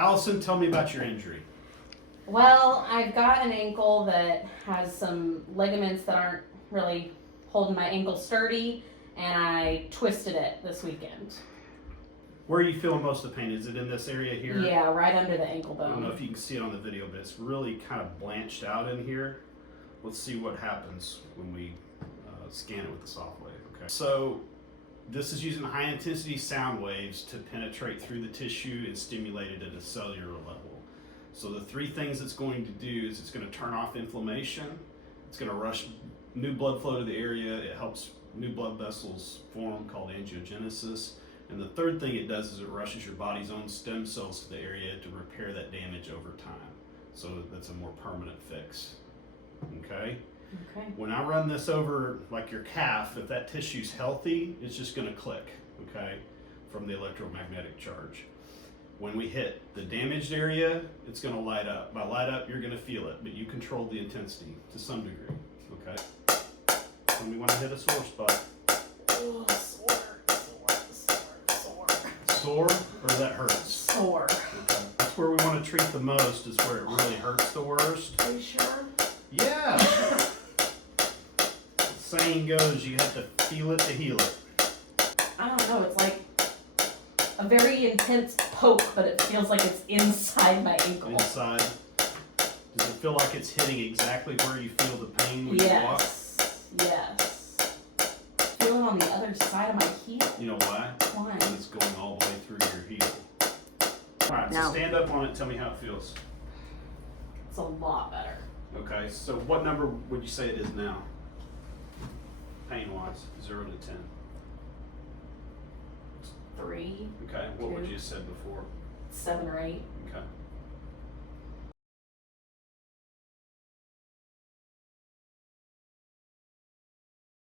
Allison, tell me about your injury. Well, I've got an ankle that has some ligaments that aren't really holding my ankle sturdy, and I twisted it this weekend. Where are you feeling most of the pain? Is it in this area here? Yeah, right under the ankle I don't know bone. if you can see it on the video, but it's really kind of blanched out in here. Let's see what happens when we scan it with the SoftWave. Okay. So this is using high intensity sound waves to penetrate through the tissue and stimulate it at a cellular level. So the three things it's going to do is it's going to turn off inflammation. It's going to rush new blood flow to the area. It helps new blood vessels form called angiogenesis. And the third thing it does is it rushes your body's own stem cells to the area to repair that damage over time. So that's a more permanent fix. Okay? Okay. When I run this over like your calf, if that tissue's healthy, it's just gonna click, okay, from the electromagnetic charge. When we hit the damaged area, it's gonna light up. By light up, you're gonna feel it, but you control the intensity to some degree, okay? Tell me when I hit a sore spot. Oh, sore. Sore or that hurts? Sore. Okay. That's where we want to treat the most, is where it really hurts the worst. Are you sure? Yeah! The saying goes, you have to feel it to heal it. I don't know, it's like a very intense poke, but it feels like it's inside my ankle. Inside. Does it feel like it's hitting exactly where you feel the pain when you walk? Yes. Feel it on the other side of my heel. You know why? Why? Because it's going all the way through your heel. Alright, so No. stand up on it and tell me how it feels. It's a lot better. Okay, so what number would you say it is now? Pain-wise, 0 to 10. 3, Okay, what would 2. you have said before? 7 or 8. Okay.